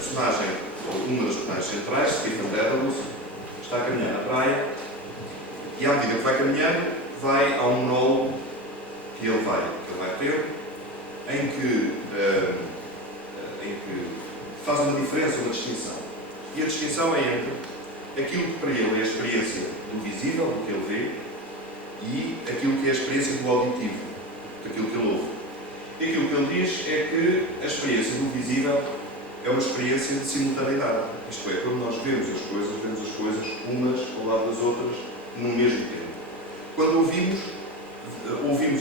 personagem, ou uma das personagens centrais, Stephen Dedalus, está a caminhar na praia e, à medida que vai caminhando, vai a um monólogo que ele vai ter, em que faz uma diferença, uma distinção. E a distinção é entre aquilo que para ele é a experiência do visível, do que ele vê, e aquilo que é a experiência do auditivo, daquilo que ele ouve. E aquilo que ele diz é que a experiência do visível é uma experiência de simultaneidade. Isto é, quando nós vemos as coisas umas ao lado das outras no mesmo tempo. Quando ouvimos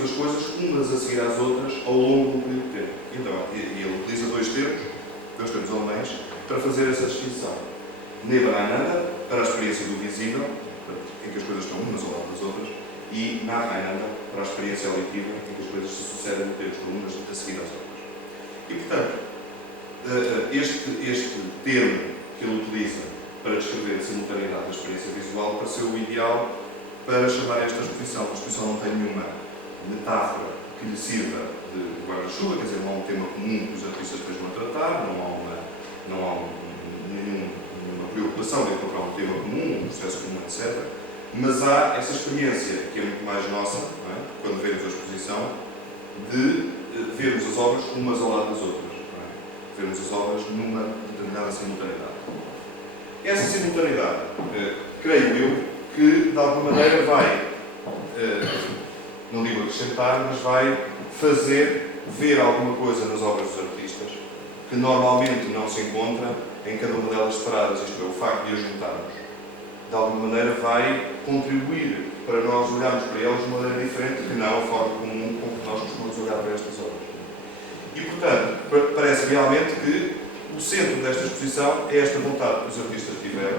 as coisas umas a seguir às outras ao longo do período de tempo. Então, ele utiliza dois termos alemães, para fazer essa distinção. Nebeneinander, para a experiência do visível, em que as coisas estão umas ao lado das outras, e Nacheinander, para a experiência auditiva, em que as coisas se sucedem no tempo, estão umas a seguir às outras. E, portanto, este termo que ele utiliza para descrever a simultaneidade da experiência visual pareceu o ideal para chamar esta exposição. A exposição não tem nenhuma metáfora que lhe sirva de guarda-chuva, quer dizer, não há um tema comum que os artistas estejam a tratar, não há nenhuma preocupação de encontrar um tema comum, um processo comum, etc. Mas há essa experiência, que é muito mais nossa, não é? Quando vemos a exposição, de vermos as obras umas ao lado das outras. Não é? Vermos as obras numa determinada simultaneidade. Essa simultaneidade, creio eu, que de alguma maneira vai, não digo acrescentar, mas vai fazer ver alguma coisa nas obras dos artistas que normalmente não se encontra em cada uma delas separadas, isto é, o facto de as juntarmos. De alguma maneira vai contribuir para nós olharmos para elas de uma maneira diferente que não a forma comum com que nós costumamos olhar para estas obras. E, portanto, parece realmente que o centro desta exposição é esta vontade que os artistas tiveram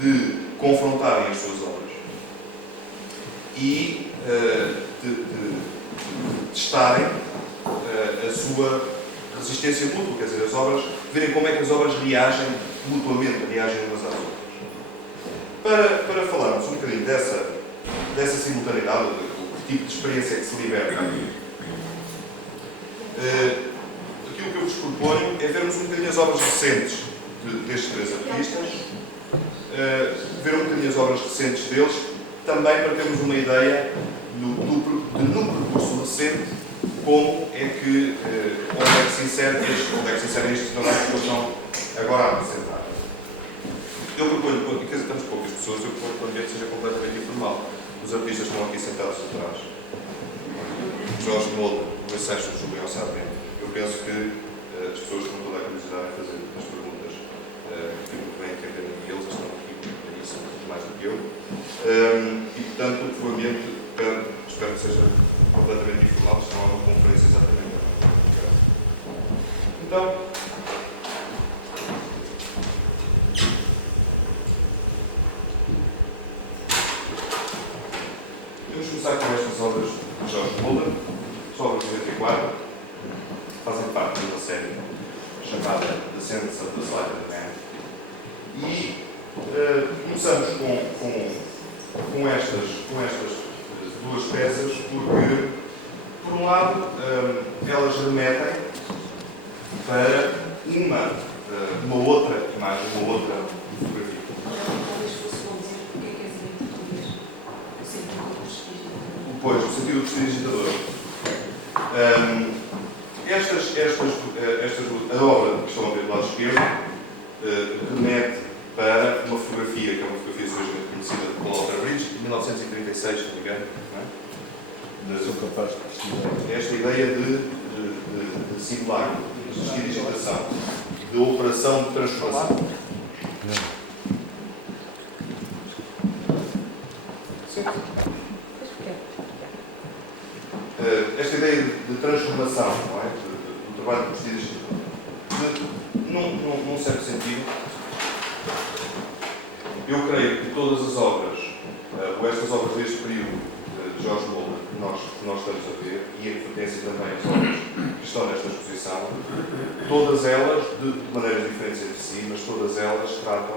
de confrontarem as suas obras e de testarem a sua resistência mútua, quer dizer, as obras, verem como é que as obras reagem mutuamente, reagem umas às outras. Para falarmos um bocadinho dessa simultaneidade, que tipo de experiência é que se liberta, aquilo que eu vos proponho é vermos um bocadinho as obras recentes destes três artistas, ver um bocadinho as obras recentes deles, também para termos uma ideia no percurso recente como é que, onde é que se inserem estes trabalhos que eles estão agora a apresentar. Eu proponho, porque estamos poucas pessoas, eu proponho que o ambiente seja completamente informal. Os artistas estão aqui sentados atrás. Jorge Molder, o Seixas, o Julião Sarmento. Eu penso que as pessoas têm toda a curiosidade em fazer as perguntas que muito bem entenderem que eles estão aqui para isso, mais do que eu. E, portanto, o ambiente, espero que seja completamente informal, senão há uma conferência exatamente. Então, vamos começar com estas obras de Jorge Molder, as obras de 94, fazem parte de uma série chamada The Sense of the Slighted Man. E começamos com estas duas peças porque, por um lado, elas remetem para uma outra imagem, uma outra fotografia. Talvez fosse bom dizer porque é que és português. Eu sempre não prestigiador. Pois, o sentido do prestidigitador. A obra que estão a ver do lado esquerdo remete para uma fotografia, que é uma fotografia surgimento conhecida de Paul Walter Bridge, de 1936, se não me engano. Não é? Sou capaz de perceber. Esta ideia de simulacro, de prestidigitação, de operação de transformação. Sim. Esta ideia de transformação, não é? Do trabalho de prestidigitação. Num certo sentido, eu creio que todas as obras, ou estas obras deste período de Jorge Molder, que nós estamos a ver, e a que pertencem também às obras que estão nesta exposição, todas elas, de maneiras diferentes entre si, mas todas elas tratam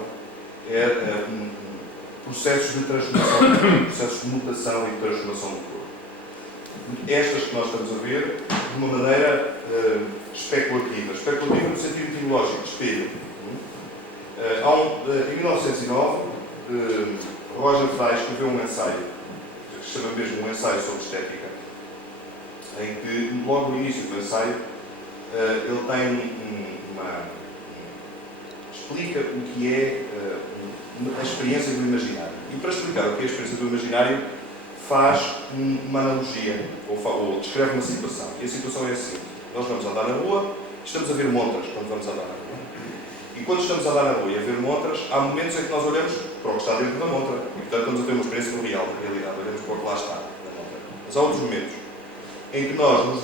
processos de transformação, processos de mutação e de transformação do corpo. Estas que nós estamos a ver, de uma maneira especulativa no sentido de ideológico de espelho. Em 1909, Roger Fry escreveu um ensaio, que se chama mesmo um ensaio sobre estética, em que, logo no início do ensaio, ele tem explica o que é a experiência do imaginário. E para explicar o que é a experiência do imaginário, faz uma analogia, ou descreve uma situação. E a situação é assim: nós vamos andar na rua, estamos a ver montras quando vamos andar na rua. E quando estamos a andar na rua e a ver montras, há momentos em que nós olhamos para o que está dentro da montra. E, portanto, estamos a ter uma experiência real, da realidade. Olhamos para o que lá está na montra. Mas há outros momentos em que nós nos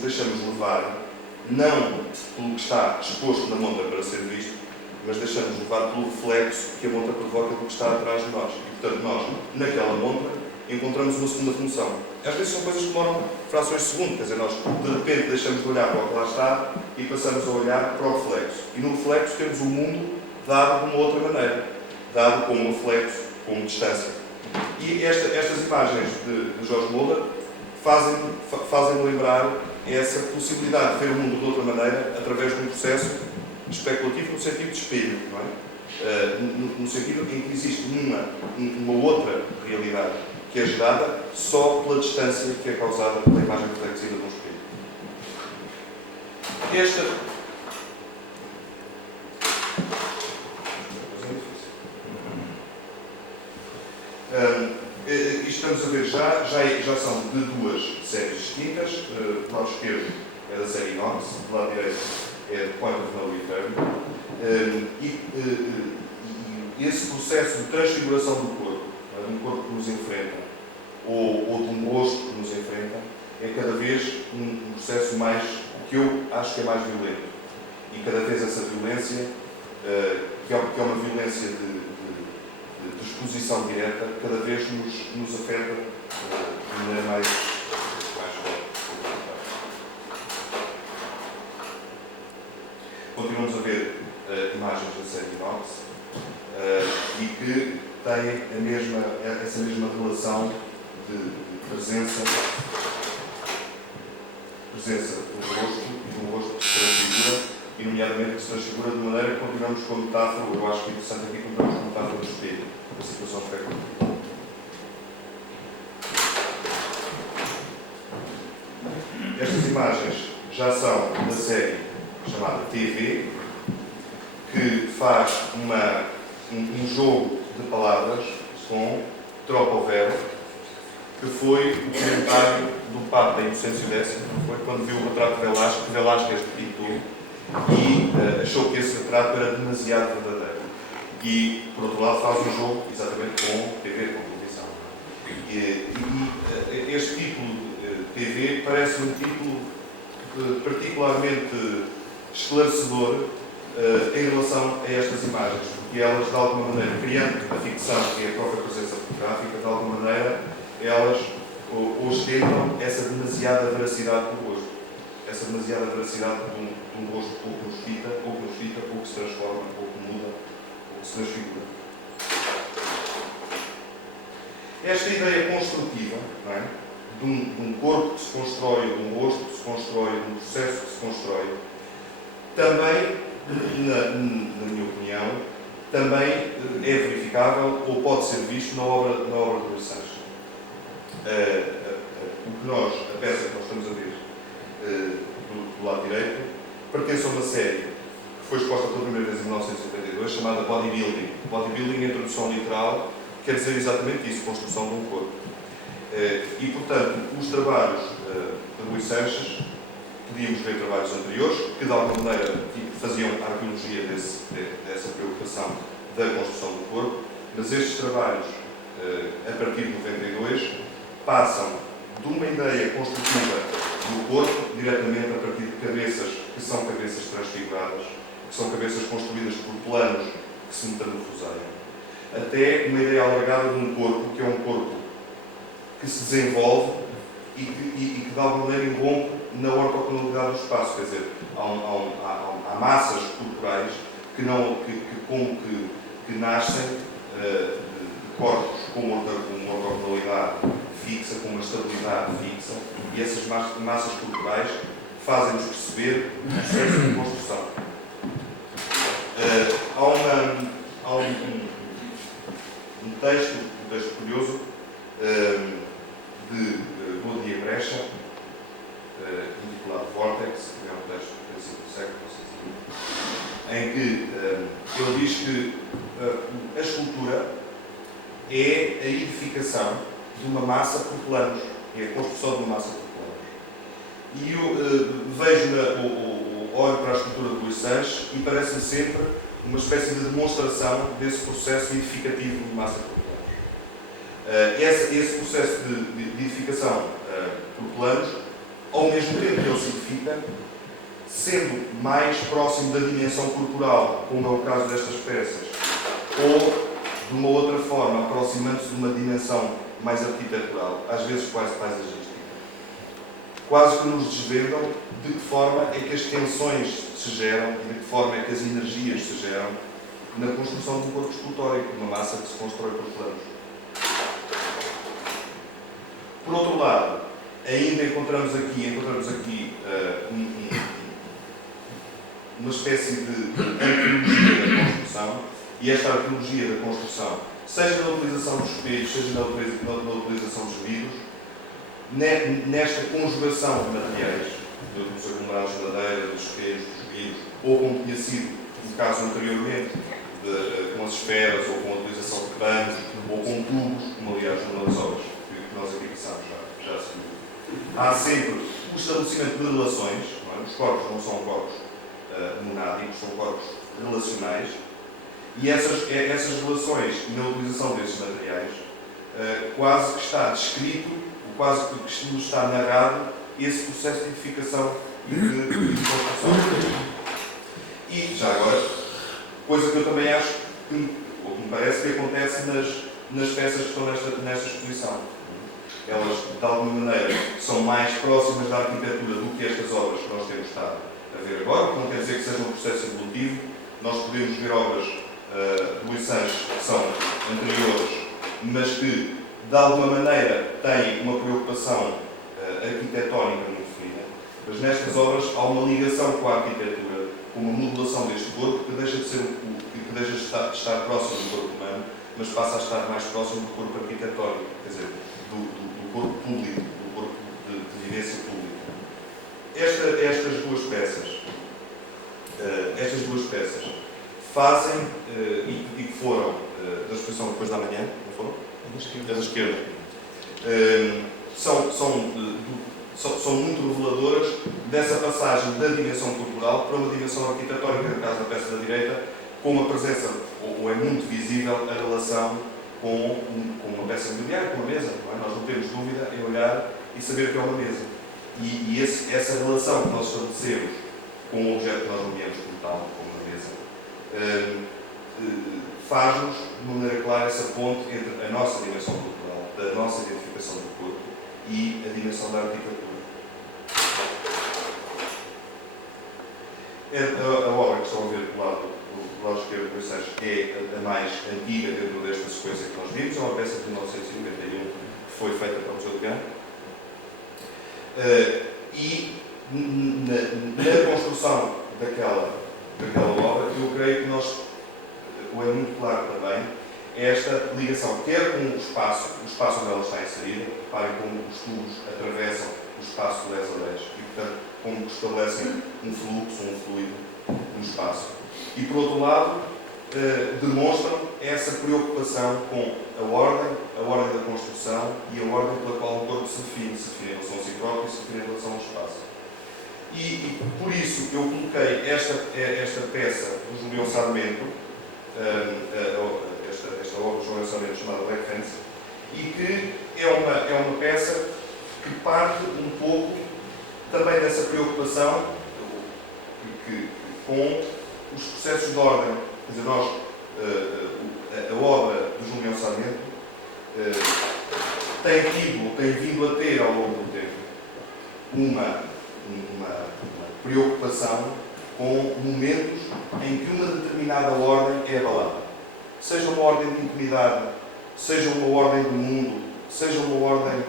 deixamos levar, não pelo que está exposto na montra para ser visto, mas deixamos levar pelo reflexo que a montra provoca do que está atrás de nós. E, portanto, nós, naquela montra, encontramos uma segunda função. Às vezes são coisas que demoram frações de segundo, quer dizer, nós de repente deixamos de olhar para o que lá está e passamos a olhar para o reflexo. E no reflexo temos o mundo dado de uma outra maneira, dado como reflexo, como distância. E estas imagens de George Muller fazem lembrar essa possibilidade de ver o mundo de outra maneira através de um processo especulativo no sentido de espelho, não é? No sentido em que existe uma outra realidade que é gerada só pela distância que é causada pela imagem reflexiva de um espelho. Estamos a ver já são de duas séries distintas. Do lado esquerdo é da série Inox, do lado direito é de Point of No Return. E esse processo de transfiguração do corpo, de um corpo que nos enfrenta, ou de um rosto que nos enfrenta, é cada vez um processo mais, que eu acho que é mais violento. E cada vez essa violência, que é uma violência de exposição direta, cada vez nos afeta de maneira mais forte. Continuamos a ver imagens da série Inox e que têm essa mesma relação de presença do rosto e do rosto que se transfigura, e nomeadamente que se transfigura de maneira que continuamos com a metáfora. Eu acho que é interessante aqui continuamos com a metáfora do espelho, da situação especulativa. Estas imagens já são da série chamada TV, que faz um jogo de palavras com Tropovero, que foi o comentário do Papa Inocêncio X, foi quando viu o retrato de que Velázquez pintou e achou que esse retrato era demasiado verdadeiro. E, por outro lado, faz um jogo exatamente com TV, com televisão. E este título de TV parece um título particularmente esclarecedor em relação a estas imagens, porque elas, de alguma maneira, criando a ficção, que é a própria presença fotográfica, de alguma maneira, elas ostentam essa demasiada veracidade do rosto. Essa demasiada veracidade de um rosto pouco nos fita, pouco se transforma, pouco muda, pouco se transfigura. Esta ideia construtiva, não é? De um corpo que se constrói, de um rosto que se constrói, de um processo que se constrói, também, na minha opinião, também é verificável ou pode ser visto na obra de Rui Sanches. A peça que nós estamos a ver do lado direito pertence a uma série que foi exposta pela primeira vez em 1972, chamada Bodybuilding. Bodybuilding, em tradução literal, quer dizer exatamente isso, construção de um corpo. E, portanto, os trabalhos de Rui Sanches, podíamos ver trabalhos anteriores, que de alguma maneira faziam a arqueologia dessa preocupação da construção do corpo, mas estes trabalhos, a partir de 92, passam de uma ideia construtiva do corpo, diretamente a partir de cabeças que são cabeças transfiguradas, que são cabeças construídas por planos que se metamorfoseiam, até uma ideia alargada de um corpo, que é um corpo que se desenvolve e que de alguma maneira irrompe na ortogonalidade do espaço, quer dizer, há massas corporais que nascem de corpos com uma ortogonalidade fixa, com uma estabilidade fixa, e essas massas corporais fazem-nos perceber o processo de construção. Há um texto curioso de Godia Brecha, intitulado Vortex, que é um texto do princípio do século, em que ele diz que a escultura é a edificação de uma massa por planos, é a construção de uma massa por planos. E eu olho para a escultura de Luís Sanches e parece-me sempre uma espécie de demonstração desse processo edificativo de massa por planos. Esse processo de edificação por planos, ao mesmo tempo que ele se edifica, sendo mais próximo da dimensão corporal, como é o caso destas peças, ou de uma outra forma, aproximando-se de uma dimensão mais arquitetural, às vezes quase paisagística. Quase que nos desvendam de que forma é que as tensões se geram e de que forma é que as energias se geram na construção de um corpo escultórico, de uma massa que se constrói por planos. Por outro lado, ainda encontramos aqui uma espécie de arqueologia da construção, e esta arqueologia da construção, seja na utilização dos espelhos, seja na utilização dos vidros, nesta conjugação de materiais, dos aglomerados de madeira, dos espelhos, dos vidros, ou como tinha sido no caso anteriormente, com as esferas, ou com a utilização de panos, ou com tubos, como aliás numa das obras que nós aqui passamos já se viu. Há sempre o estabelecimento de relações, não é? Os corpos não são corpos monádicos, são corpos relacionais, e essas relações na utilização desses materiais quase que está descrito, quase que nos está narrado esse processo de edificação e de construção. E, já agora, coisa que eu também acho, ou que me parece que acontece nas peças que estão nesta exposição. Elas, de alguma maneira, são mais próximas da arquitetura do que estas obras que nós temos estado a ver agora, que não quer dizer que seja um processo evolutivo. Nós podemos ver obras de Luís Sanches que são anteriores, mas que, de alguma maneira, têm uma preocupação arquitetónica muito definida. Mas nestas obras há uma ligação com a arquitetura, com uma modulação deste corpo que deixa de estar próximo do corpo humano, mas passa a estar mais próximo do corpo arquitetónico, quer dizer, do corpo público, do corpo de vivência pública. Estas duas peças fazem, e que foram da exposição depois da manhã, não foram? Da esquerda. São muito reveladoras dessa passagem da dimensão corporal para uma dimensão arquitetónica, no caso da peça da direita, com uma presença, ou é muito visível, a relação com uma peça imobiliária, com uma mesa. Não é? Nós não temos dúvida em olhar e saber que é uma mesa. E essa relação que nós estabelecemos com o objeto que nós nomeamos como tal, como uma mesa, faz-nos, de maneira clara, essa ponte entre a nossa dimensão cultural, da nossa identificação do corpo e a dimensão da arquitetura. A obra que estão a ver do lado esquerdo do Sanches é a mais antiga dentro desta sequência que nós vimos. É uma peça de 1991 que foi feita para o Museu de Campo. E na construção daquela obra, eu creio que é muito claro também esta ligação, quer com o espaço onde ela está inserida, reparem como os tubos atravessam o espaço de 10 a 10 e, portanto, como estabelecem um fluxo, um fluido no espaço. E, por outro lado, demonstram essa preocupação com a ordem da construção e a ordem pela qual o corpo se define em relação a si próprio e se define em relação ao espaço. E por isso eu coloquei esta peça do Julião Sarmento, esta obra do Julião Sarmento chamada Black Fence, e que é uma peça que parte um pouco também dessa preocupação com os processos de ordem. Quer dizer, a obra do Julião Sarmento tem vindo a ter ao longo do tempo uma preocupação com momentos em que uma determinada ordem é abalada. Seja uma ordem de intimidade, seja uma ordem do mundo, seja uma ordem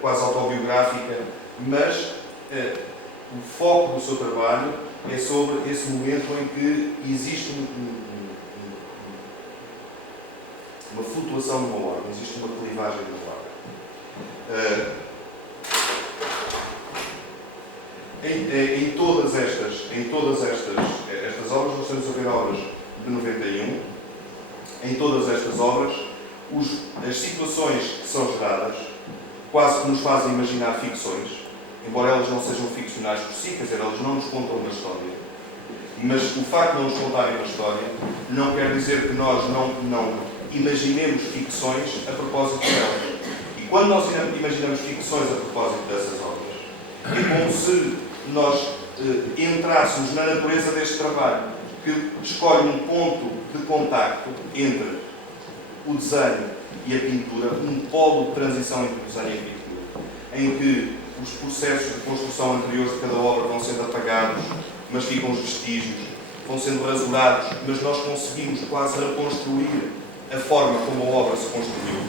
quase autobiográfica, mas o foco do seu trabalho é sobre esse momento em que existe uma flutuação de uma ordem, existe uma clivagem de uma ordem. Em todas estas obras, nós temos a ver obras de 91, em todas estas obras, as situações que são geradas quase que nos fazem imaginar ficções, embora elas não sejam ficcionais por si, quer dizer, elas não nos contam uma história. Mas o facto de não nos contarem uma história não quer dizer que nós não imaginemos ficções a propósito delas. E quando nós imaginamos ficções a propósito dessas obras, é como se nós entrássemos na natureza deste trabalho, que escolhe um ponto de contacto entre o desenho e a pintura, um polo de transição entre o desenho e a pintura, em que os processos de construção anteriores de cada obra vão sendo apagados, mas ficam os vestígios, vão sendo rasurados, mas nós conseguimos quase reconstruir a forma como a obra se construiu.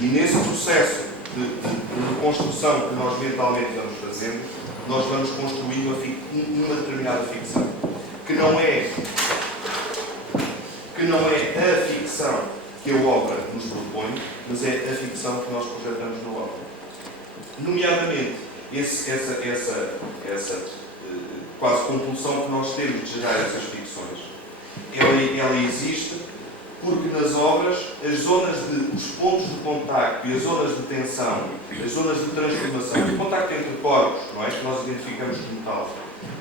E nesse processo de reconstrução que nós mentalmente vamos fazendo, nós vamos construindo uma determinada ficção, que não é a ficção que a obra nos propõe, mas é a ficção que nós projetamos na obra. Nomeadamente, essa quase compulsão que nós temos de gerar essas ficções, ela existe porque nas obras os pontos de contacto e as zonas de tensão, as zonas de transformação, o contacto entre corpos, não é? Que nós identificamos como tal,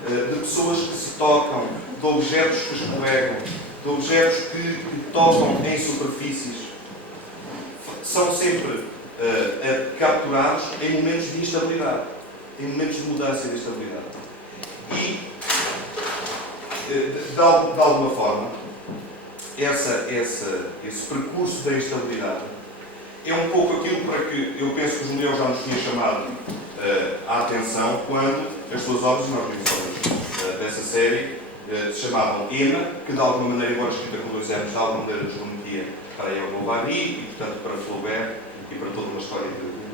de pessoas que se tocam, de objetos que escorregam, de objetos que tocam em superfícies, são sempre capturados em momentos de instabilidade, em momentos de mudança e de instabilidade. E, de alguma forma, esse percurso da instabilidade é um pouco aquilo para que eu penso que o Julião já nos tinha chamado a atenção quando as suas obras, nós vimos obras dessa série, se chamavam Ema, que de alguma maneira, embora escrita com 2 M's, de alguma maneira nos remetia para Eugène Bovary e, portanto, para Flaubert e para toda uma história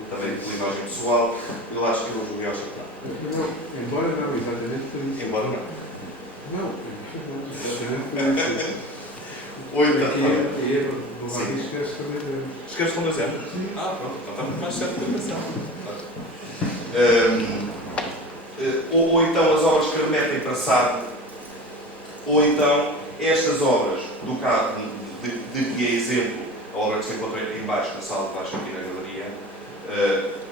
também de clivagem pessoal. Eu acho que o Julião já está. Não, embora não, exatamente por isso. Embora não. Não, exatamente por isso. Ou então. E eu vou lá e esquece também. Escreves com 2 M's? Sim. Ah, pronto. Então está muito mais certo da pensão. Ou então as obras que remetem para Sade, ou então estas obras, do caso de que é exemplo, a obra que se encontra em baixo, na sala de baixo aqui na galeria,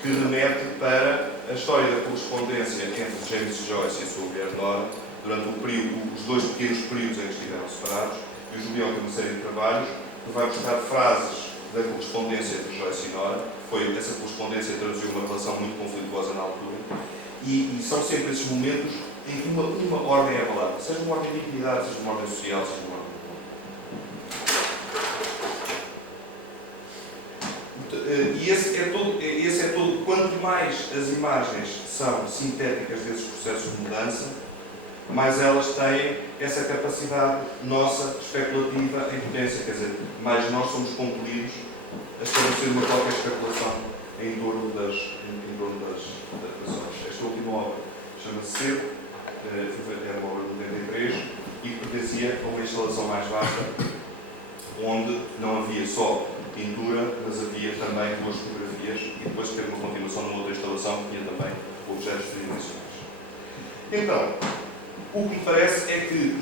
que remete para a história da correspondência entre James Joyce e a sua mulher Nora, durante os 2 pequenos períodos em que estiveram separados, e o Julião tem uma série de trabalhos que vai buscar frases da correspondência entre Joyce e Nora. Essa correspondência traduziu uma relação muito conflituosa na altura, e são sempre esses momentos em que uma ordem é abalada, seja uma ordem de intimidade, seja uma ordem social, seja uma ordem. E esse é todo. Quanto mais as imagens são sintéticas desses processos de mudança, mais elas têm essa capacidade nossa, especulativa, em potência. Quer dizer, mais nós somos compelidos a estabelecer uma qualquer especulação em torno das obras. Esta última obra chama-se Seco, era uma obra de 93 e que pertencia a uma instalação mais vasta, onde não havia só pintura, mas havia também 2 fotografias e depois teve uma continuação numa outra instalação que tinha também objetos tridimensionais. Então, o que me parece é que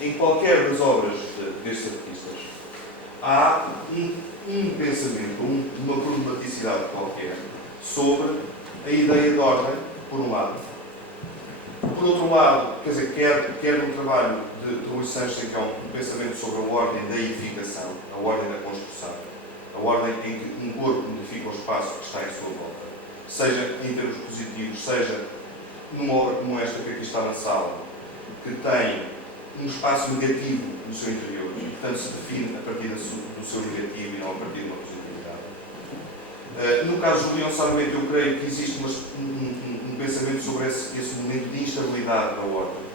em qualquer das obras destes artistas há um pensamento, uma problematicidade qualquer sobre a ideia de ordem, por um lado. Por outro lado, quer dizer, quer no trabalho de Rui Sanches, que é um pensamento sobre a ordem da edificação, a ordem da construção, a ordem em que um corpo modifica o espaço que está em sua volta, seja em termos positivos, seja numa obra como esta que aqui está na sala, que tem um espaço negativo no seu interior e, portanto, se define a partir do seu negativo e não a partir de uma positividade. No caso de Julião Sarmento, eu creio que existe um pensamento sobre esse momento de instabilidade da ordem.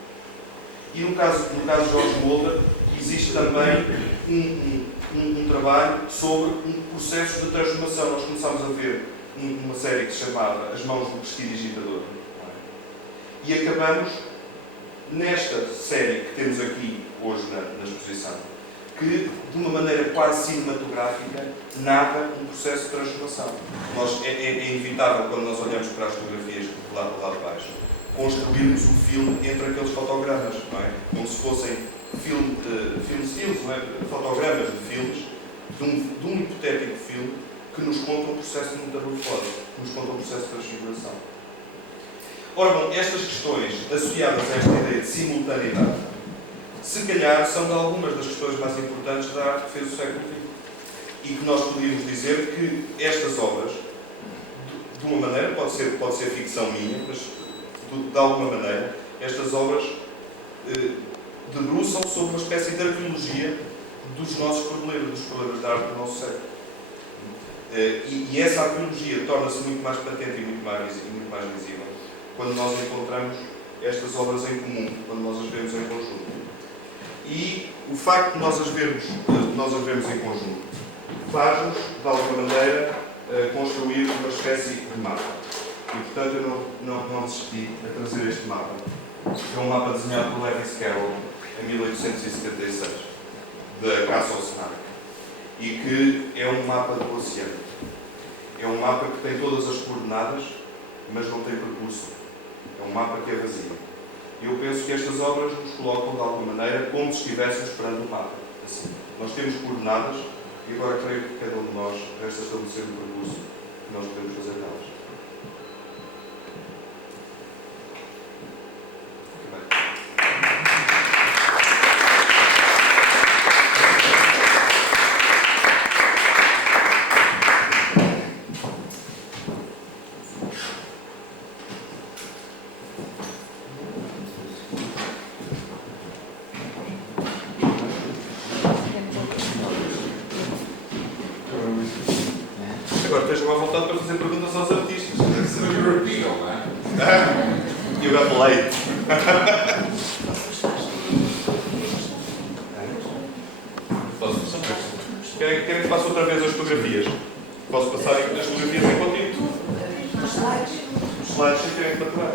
E no caso de George Mulder, existe também um trabalho sobre um processo de transformação. Nós começámos a ver uma série que se chamava As Mãos do Prestidigitador, E acabamos nesta série que temos aqui hoje na exposição, que de uma maneira quase cinematográfica narra um processo de transformação. É inevitável, quando nós olhamos para as fotografias lá de baixo, construirmos o filme entre aqueles fotogramas, não é? Como se fossem film stills, não é? Fotogramas de filmes, de um hipotético filme que nos conta um processo de metamorfose, que nos conta um processo de transfiguração. Ora bom, estas questões associadas a esta ideia de simultaneidade, se calhar são de algumas das questões mais importantes da arte que fez o século XX. E que nós podíamos dizer que estas obras, de uma maneira, pode ser ficção minha, mas de alguma maneira, estas obras debruçam sobre uma espécie de arqueologia dos nossos problemas, dos problemas da arte do nosso século. E essa arqueologia torna-se muito mais patente e muito mais visível quando nós encontramos estas obras em comum, quando nós as vemos em conjunto. E o facto de nós as vermos em conjunto faz-nos, de alguma maneira, construir uma espécie de mapa. E, portanto, eu não desisti a trazer este mapa. É um mapa desenhado por Lewis Carroll em 1876, da caça ao cenário. E que é um mapa do oceano. É um mapa que tem todas as coordenadas, mas não tem percurso. É um mapa que é vazio. E eu penso que estas obras nos colocam, de alguma maneira, como se estivéssemos perante o mapa. Assim, nós temos coordenadas e agora creio que cada um de nós resta estabelecer um percurso que nós podemos fazer nelas. Agora estejam à vontade para fazer perguntas aos artistas. You got late. Querem que passe outra vez as fotografias? Posso passar as fotografias em contínuo? Os slides se querem maturar.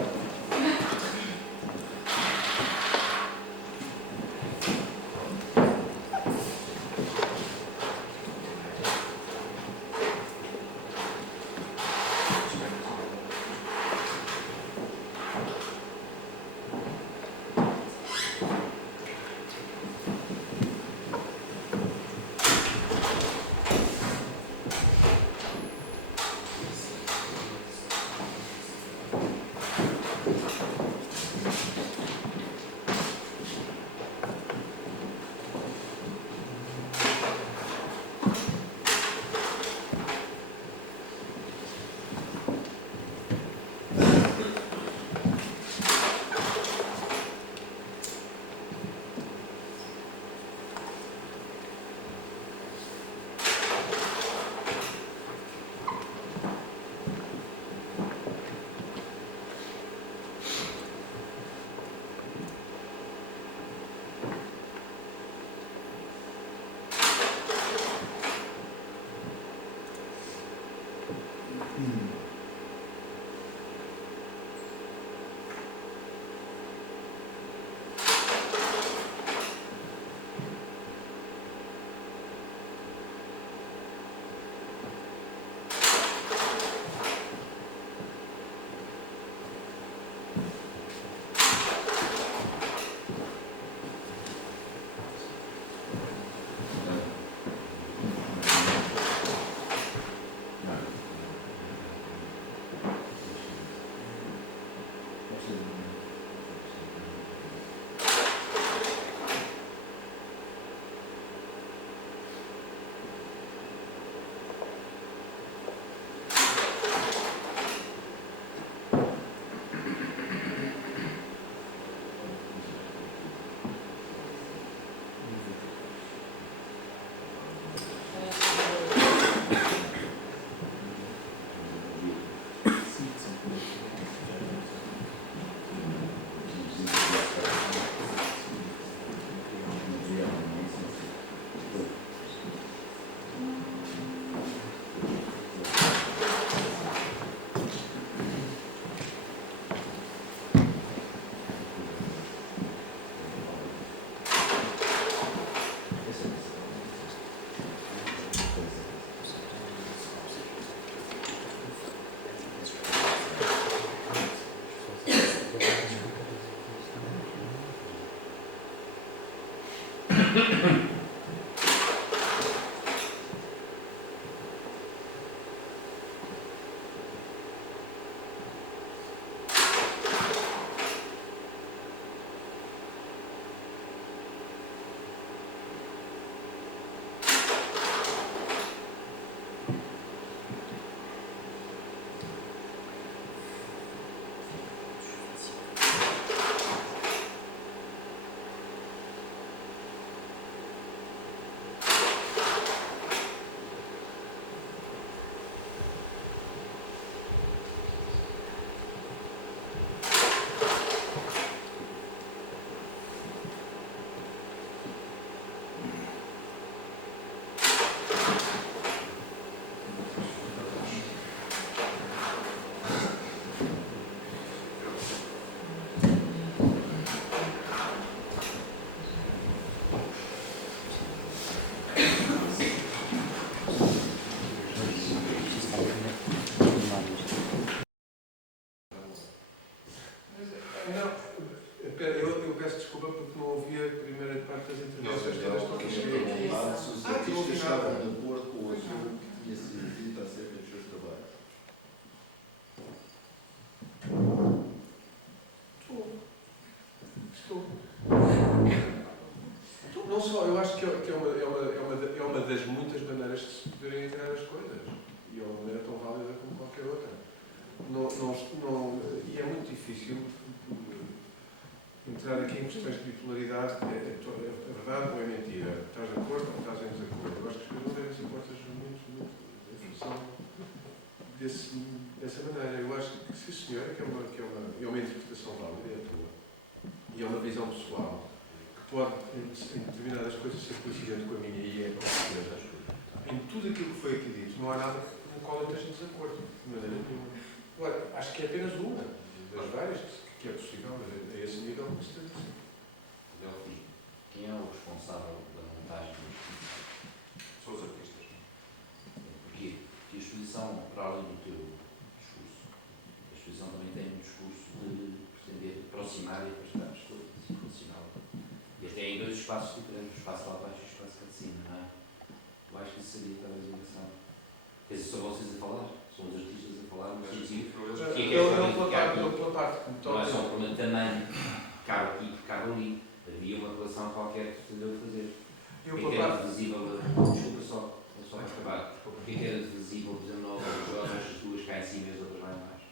Eu peço desculpa porque não ouvi a primeira parte das intervenções todas que Tinha cheguei. perguntado se os que não ouvi artistas estavam nada. de acordo com aquilo que tinha sido dito acerca dos seus trabalhos. Estou. Não só, eu acho que é uma das muitas maneiras de se poderem entrar as coisas. E é uma maneira tão válida como qualquer outra. E é muito difícil entrar aqui em questões de bipolaridade. É verdade ou é mentira? Estás de acordo ou estás em desacordo? Eu acho que as coisas não devem ser postas muito em função dessa maneira. Eu acho que, sim senhora, que é uma interpretação válida, é a tua. E é uma visão pessoal que pode, em determinadas coisas, ser coincidente com a minha e é com certeza. Em tudo aquilo que foi aqui dito, não há nada com o qual eu esteja em desacordo. De maneira nenhuma. Agora, acho que é apenas uma das várias que é possível, mas a esse nível que se tem de ser. Delfim, quem é o responsável da montagem do São os artistas. Porquê? Porque a exposição, para além do teu discurso, a exposição também tem um discurso de pretender aproximar e afastar as pessoas, assim, funcional. E até em dois espaços diferentes, o espaço lá abaixo e o espaço cá de cima, não é? Eu acho que isso seria talvez engraçado. Quer dizer, são vocês a falar, são os artistas a falar, no sentido. Pela parte que me Não é toca. só por um tamanho, cabe aqui, cabe ali. Havia uma relação qualquer que se deu a fazer. Eu, Porque pela era parte. visível, desculpa só para acabar, porque era visível, por exemplo, as jogas, as duas cá em cima e as outras lá em baixo?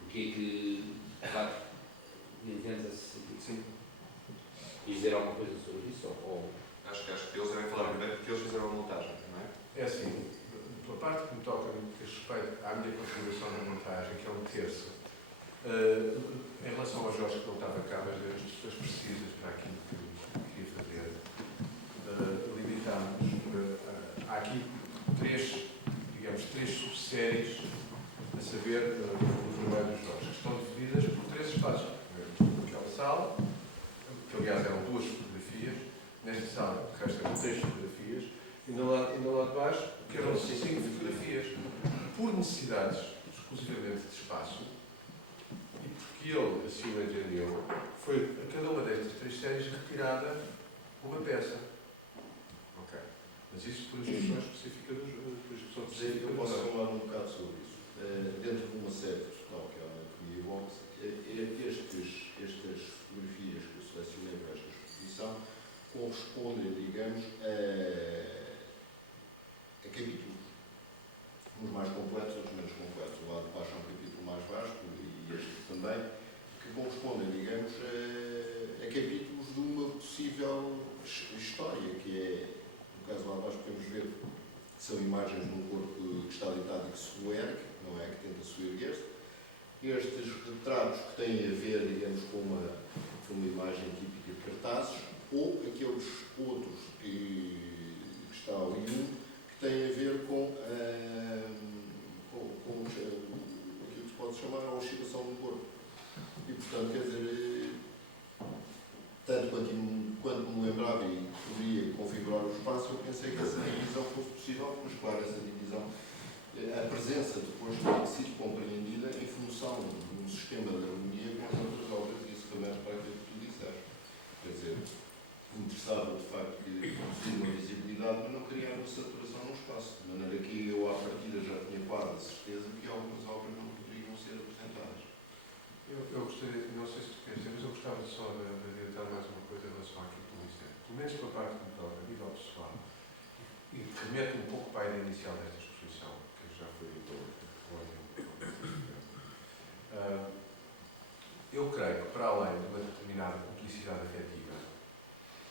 Porque que, claro, entende-se, Sim. quis dizer alguma coisa sobre isso? Ou... Acho que eles devem falar primeiro porque eles fizeram a montagem, não é? É assim, pela parte que me toca no que diz respeito à minha contribuição na montagem, que é um terço, em relação ao Jorge que não estava cá, mas deu as instruções precisas para aquilo que queria fazer, limitámos. Há aqui três subséries, a saber, do trabalho do Jorge, que estão divididas por três espaços. Aquela sala, que aliás eram duas fotografias, nesta sala, o resto eram 3 fotografias, e no lado de baixo, que eram 5 fotografias, por necessidades exclusivamente de espaço, e porque ele assim o entendeu, foi a cada uma destas 3 séries retirada uma peça. Ok. Mas isso por instruções específicas Eu posso falar um bocado sobre isso. Dentro de uma série total que é a Anatomia Box, estas fotografias que eu selecionei para esta exposição correspondem, digamos, a capítulos. Uns mais completos, outros menos completos. O lado de baixo é um capítulo mais vasto e este também, que correspondem, digamos, a capítulos de uma possível história, que é, no caso lá de baixo podemos ver que são imagens de um corpo que está deitado e que se ergue, não é? Que tenta se erguer-se. Estes retratos que têm a ver, digamos, com uma imagem típica de cartazes, ou aqueles outros que está ali que têm a ver com aquilo que se pode chamar a oscilação do corpo. E, portanto, quer dizer, tanto quanto me lembrava e poderia configurar o espaço, eu pensei que essa divisão fosse possível, mas, claro, essa divisão, a presença depois tem sido compreendida em função de um sistema de harmonia com as outras obras, e isso também para aquilo que tu disseste. Quer dizer, interessava, de facto, que inicial desta exposição, que já foi eu creio que, para além de uma determinada cumplicidade afetiva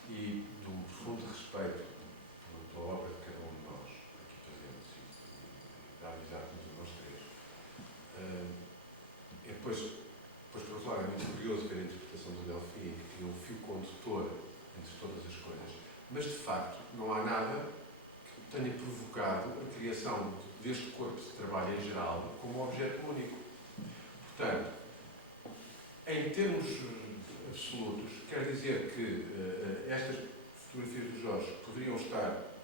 e de um profundo respeito pela obra de cada um de nós, aqui presentes, e da amizade entre nós três, depois, por outro lado, é muito curioso ver a interpretação do Delfim, que cria um fio condutor entre todas as coisas, mas, de facto, não há nada que tenha provocado a criação deste corpo de trabalho em geral como objeto único. Portanto, em termos absolutos, quer dizer que estas fotografias do Jorge poderiam estar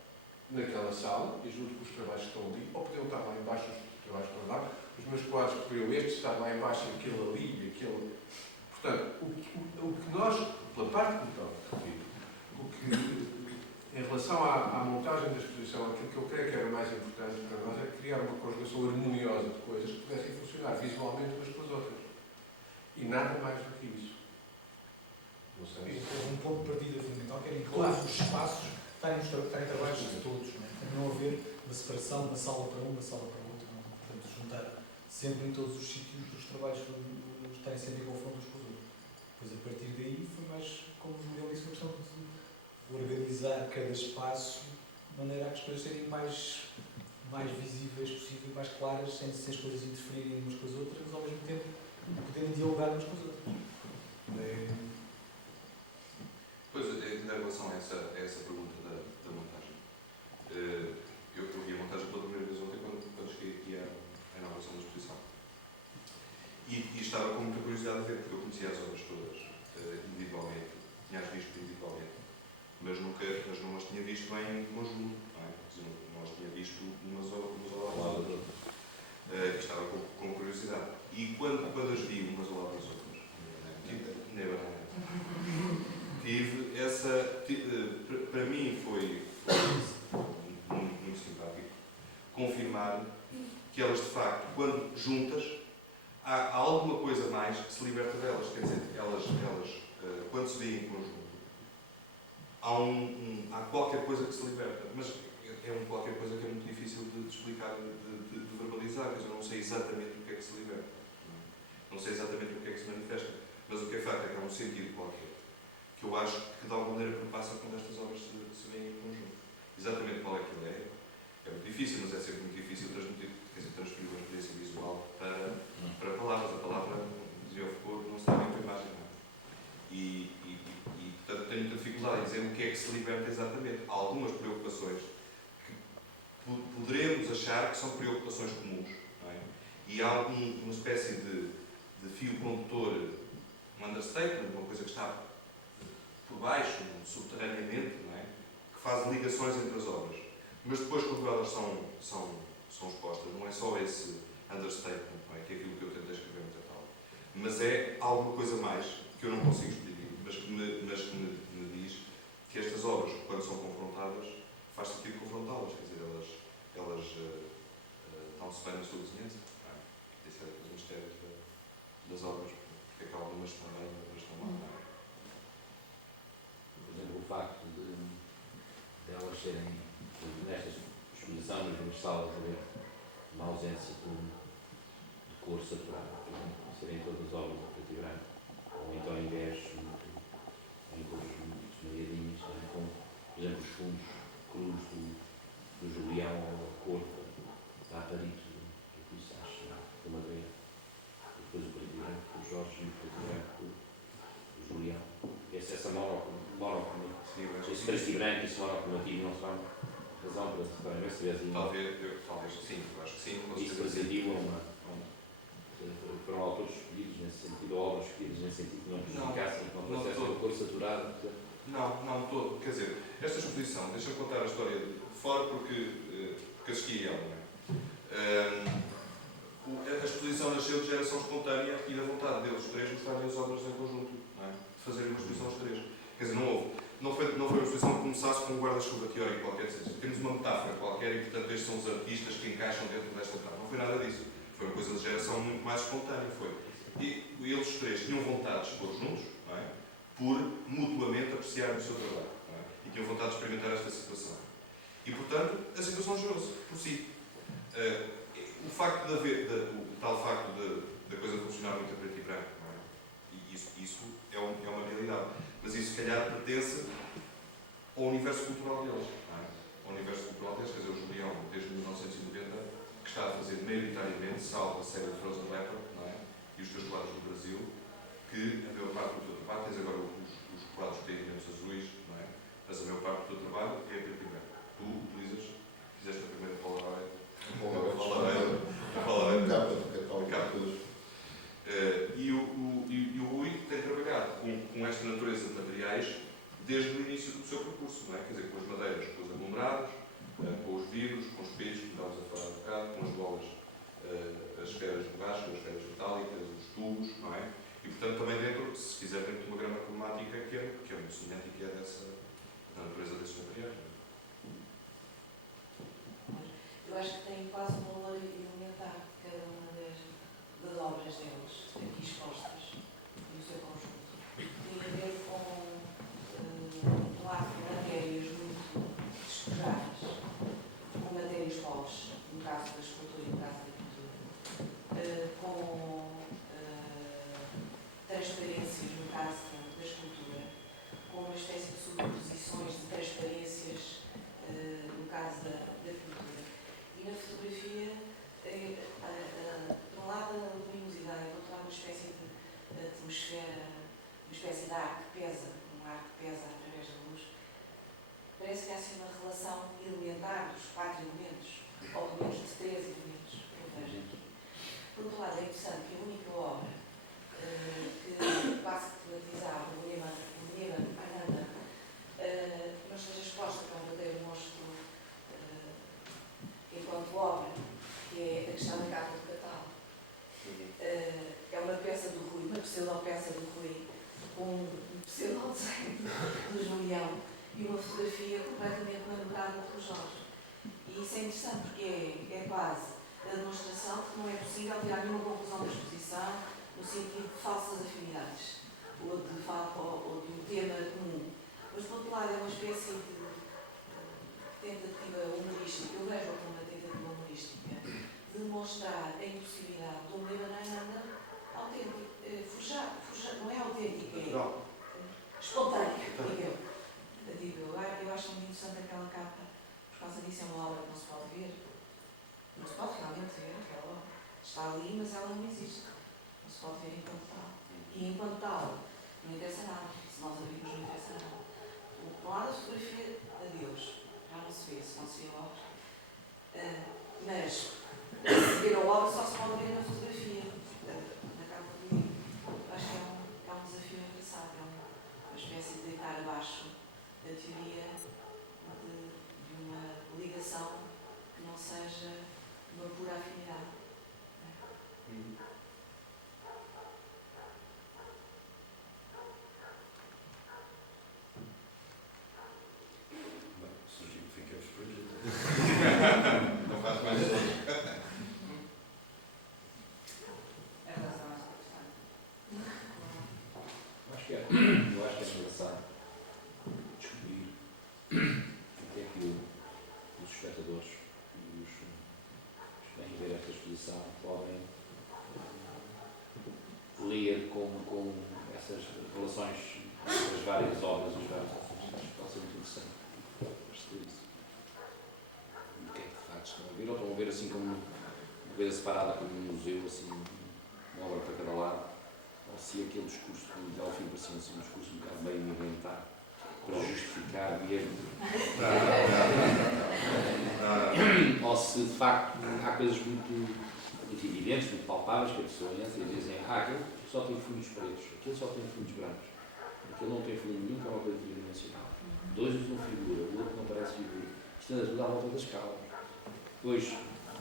naquela sala e junto com os trabalhos que estão ali, ou poderiam estar lá embaixo os trabalhos que estão lá, os meus quadros poderiam estar lá embaixo e aquele ali e aquele. Portanto, o que nós, pela parte que me repito, o que, em relação à montagem da exposição, aquilo que eu creio que era mais importante para nós é criar uma conjugação harmoniosa de coisas que pudessem funcionar visualmente umas com as outras. E nada mais do que isso. Não sei. Houve um ponto de partida fundamental, que era em todos os espaços estarem trabalhos de todos, não haver uma separação de uma sala para uma sala para outra, não. Portanto, juntar sempre em todos os sítios os trabalhos estarem sempre em confronto uns com os outros. Depois, a partir daí, foi mais, como o Miguel disse, uma questão de organizar cada espaço de maneira a que as coisas serem mais visíveis possível, mais claras, sem as coisas interferirem umas com as outras, mas ao mesmo tempo poderem dialogar umas com as outras. Pois, em relação a essa pergunta da montagem, eu vi a montagem pela primeira vez ontem quando cheguei aqui à inauguração da exposição. E estava com muita curiosidade de ver, porque eu conhecia as obras todas individualmente, tinha-as visto individualmente, mas não as tinha visto bem em conjunto, não é? Não as tinha visto umas ao lado das outras. Estava com curiosidade. E quando as vi umas ao lado das outras, tive essa. Para mim foi muito simpático confirmar que elas, de facto, quando juntas, há alguma coisa mais que se liberta delas. Quer dizer, elas quando se vêem em conjunto, há qualquer coisa que se liberta. Mas é qualquer coisa que é muito difícil de explicar, de verbalizar. Quer dizer, eu não sei exatamente o que é que se liberta. Não sei exatamente o que é que se manifesta. Mas o que é facto é que há um sentido qualquer que eu acho que de alguma maneira perpassa quando estas obras se veem em conjunto. Exatamente qual é que ele é muito difícil, mas é sempre muito difícil transferir uma experiência visual para palavras. A palavra, dizia o Foucault, não se dá bem com a imagem. Não é? E, portanto, tenho muita dificuldade em dizer o que é que se liberta exatamente. Há algumas preocupações que poderemos achar que são preocupações comuns. Não é? E há uma espécie de fio condutor, um understatement, uma coisa que está por baixo, subterraneamente, não é? Que faz ligações entre as obras. Mas depois, quando elas são expostas, não é só esse understatement, não é? Que é aquilo que eu tentei escrever no catálogo, mas é alguma coisa mais que eu não consigo explicar, mas que me diz que estas obras, quando são confrontadas, faz sentido confrontá-las, quer dizer, elas dão-se bem na sua vizinhança. Esse é um dos mistérios das obras, porque é que algumas estão bem e outras estão mal. Por exemplo, o facto de elas serem, nesta exposição, nas duas salas, haver uma ausência de cor saturada, por exemplo, serem todas obras a preto e branco, ou então em vez em cores muito esmaiadinhas, com, por exemplo, os fundos crus do Julião ou a cor da Aparito, do Pisache, do Madeira, depois o preto e branco do Jorge e o preto e branco do Julião. Essa monocromatismo, esse preto e branco, esse monocromatismo não são razão para se ver se vê Talvez sim, eu acho que sim. isso presidiu foram autores escolhidos nesse sentido, ou obras escolhidas nesse sentido, que não prejudicassem, que não trouxessem uma cor saturada. Não todo. Quer dizer, esta exposição, deixa-me contar a história de fora porque assisti a ela. Não é? A exposição nasceu de geração espontânea e da vontade deles, os três, mostrarem as obras em conjunto, não é? De fazerem uma exposição os três. Quer dizer, não foi uma exposição que começasse com um guarda-chuva teórico qualquer, temos uma metáfora qualquer e, portanto, estes são os artistas que encaixam dentro desta metáfora. Não foi nada disso. Foi uma coisa de geração muito mais espontânea. E eles os três tinham vontade de expor juntos, não é? Por mutuamente apreciarem o seu trabalho, não é? E tinham vontade de experimentar esta situação. E, portanto, a situação gerou-se por si. O facto de haver, o tal facto da coisa funcionar muito a preto e branco, não é? E isso é uma realidade. Mas isso, se calhar, pertence ao universo cultural deles, não é? Ao universo cultural deles, quer dizer, o Julião, desde 1990, que está a fazer maioritariamente, salvo a série de Frozen Leopard, não é? E os teus quadros do Brasil, que a maior parte do teu trabalho, tens agora os quadros que têm elementos azuis, não é? Mas a maior parte do teu trabalho é preto e branco. Tu utilizas, fizeste a primeira Polaroid, Capa do catálogo. E o Rui tem trabalhado com esta natureza de materiais desde o início do seu percurso, não é? Quer dizer, com as madeiras, com os aglomerados, com os vidros, com os espelhos, que estávamos a falar um bocado, com as bolas, as esferas de borracha, as esferas metálicas, os tubos, não é? E, portanto, também dentro, se quiser, dentro de uma grama cromática que é muito semelhante e que é da natureza desses materiais. Eu acho que tem quase um valor elementar cada uma das obras deles, aqui expostas, no seu conjunto. Tem a ver com um lado de matérias muito despejadas, com matérias polis, no caso da escultura e no caso da pintura, com transparências, no caso da escultura, com uma espécie de sobreposições de transparências, no caso da pintura. E na fotografia, por um lado a luminosidade, por outro lado uma espécie de atmosfera, uma espécie de ar que pesa, um ar que pesa através da luz. Parece que há assim uma relação elementar dos 4 elementos, ou pelo menos de 3 elementos que eu vejo aqui. Por outro lado, é interessante que a única obra que quase que tematizava o Neva Ananda não esteja exposta para um verdadeiro monstro enquanto obra, que é a questão da capa do catálogo. É uma peça do Rui, uma pseudo-peça do Rui, com um pseudo-desenho do Julião e uma fotografia completamente elaborada pelo Jorge. E isso é interessante porque é quase a demonstração de que não é possível tirar nenhuma conclusão da exposição no sentido de falsas afinidades ou de um tema comum. Mas, por outro lado, é uma espécie de tentativa humorística, eu vejo como uma tentativa humorística, de mostrar a impossibilidade do Nevananda autêntico, forjado, não é autêntico, é espontâneo, digo eu. Eu acho muito interessante aquela capa, por causa disso é uma obra que não se pode ver, não se pode realmente ver aquela obra. Está ali, mas ela não existe, não se pode ver enquanto tal. E enquanto tal, não interessa nada, se nós a vimos não interessa nada. Por um lado a fotografia, adeus. Já não se vê, se não se vê a obra. Mas, se ver a obra só se pode ver na fotografia, na capa do livro. Acho que é um desafio engraçado, é uma espécie de deitar abaixo da teoria de uma ligação que não seja uma pura afinidade. Fica-vos por aqui. Não faz mais nada. É a razão esta questão. Eu acho que é engraçado descobrir o que é que os espectadores e os que vêm ver esta exposição podem ler com essas relações entre as várias obras e os vários artistas. Acho que pode ser muito interessante perceber isso. E o que é que de facto estão a ver? Ou estão a ver assim como uma coisa separada, como um museu, assim, uma obra para cada lado? Ou se aquele discurso do Delfim parecia assim, um discurso um bocado bem inventado para justificar mesmo. Ou se de facto há coisas muito evidentes, muito palpáveis, que a pessoa entra e dizem: aquele só tem fundos pretos, aquele só tem fundos brancos, aquele não tem fundo nenhum, que é uma coisa tridimensional. Dois usam figura, o outro não parece figura. Isto anda tudo à volta da escala. Depois,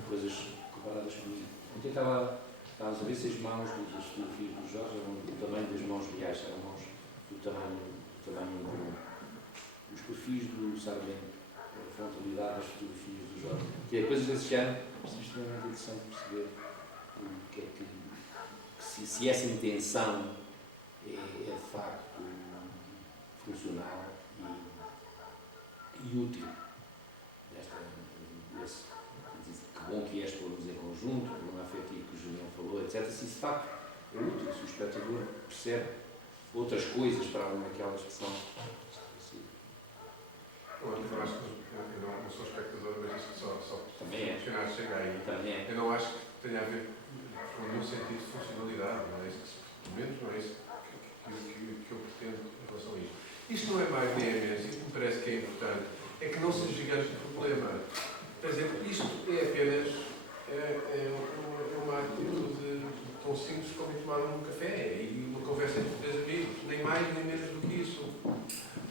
coisas comparadas comigo. Ontem estávamos a ver se as mãos das fotografias do Jorge eram do tamanho das mãos reais, eram mãos do tamanho comum. Os perfis do Sarmento, a frontalidade das fotografias do Jorge, que é coisas desse género, é extremamente interessante perceber o que é que se essa intenção é de facto funcional e útil conjunto, o problema afetivo que o Julião falou, etc. Se de facto é útil, se o espectador percebe outras coisas para além daquela expressão. Eu acho que eu não sou espectador, mas isto só Também é. funcionar chega aí. Também é. Eu não acho que tenha a ver com nenhum sentido de funcionalidade, não é isso que, pelo menos não é isso que eu pretendo em relação a isto. Isto não é mais nem é menos, isto me parece que é importante, é que não seja gigante o problema. Quer dizer, isto é apenas uma atitude tão simples como ir tomar um café e uma conversa entre três amigos, nem mais nem menos do que isso.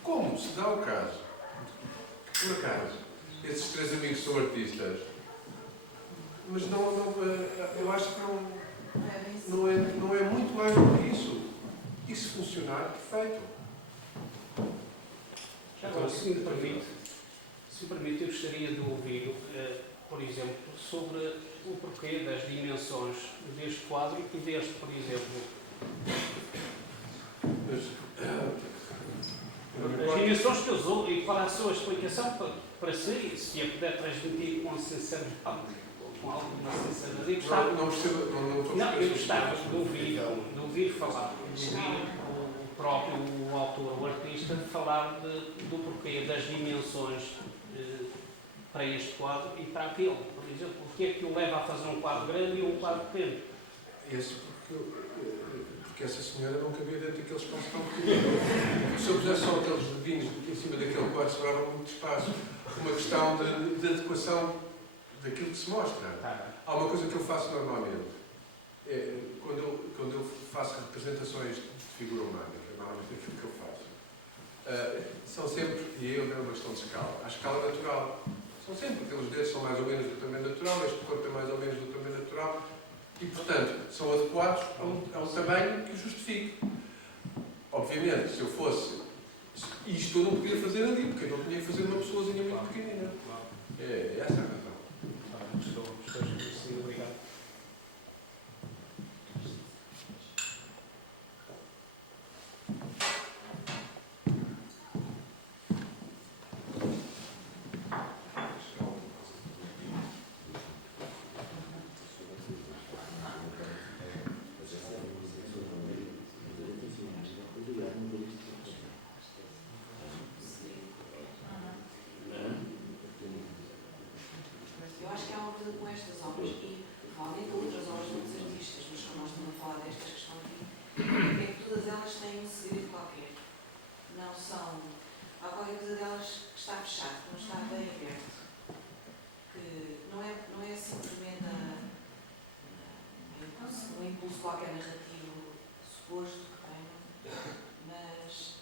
Como se dá o caso, que por acaso, esses três amigos são artistas, mas eu acho que não é muito mais do que isso. E se funcionar, perfeito. Agora, se me permite, eu gostaria de ouvir, por exemplo, sobre o porquê das dimensões deste quadro e deste, por exemplo, as dimensões que usou e qual é a sua explicação para si, se a puder transmitir com sinceridade, com alguma sinceridade. Eu gostava, Não percebo. não, eu gostava de ouvir falar, de ouvir o próprio autor, o artista, falar do porquê das dimensões para este quadro e para aquele. Por exemplo, o que é que o leva a fazer um quadro grande e um quadro pequeno? Esse porque essa senhora não cabia dentro daqueles espaços tão pequeninos. Se eu pusesse só aqueles dedinhos em cima daquele quadro, sobrava muito espaço. Uma questão de adequação daquilo que se mostra. Há uma coisa que eu faço normalmente. Quando eu faço representações de figura humana, que é normalmente aquilo que eu faço, são sempre, e eu dou uma questão de escala, à escala natural. São sempre, aqueles dedos são mais ou menos do tamanho natural, este corpo é mais ou menos do tamanho natural, e, portanto, são adequados a um tamanho que justifique. Obviamente, se eu fosse... Isto eu não podia fazer ali, porque eu não tinha que fazer uma pessoazinha muito pequenina. É essa a razão. Estou esclarecido, obrigado. Eu acho que há uma coisa com estas obras e provavelmente outras obras de outros artistas, mas como nós estamos a falar destas que estão aqui, é que todas elas têm um segredo qualquer. Não são. Há qualquer coisa delas que está fechado, que não está bem aberto. Que não é simplesmente um impulso qualquer narrativo suposto que tem, mas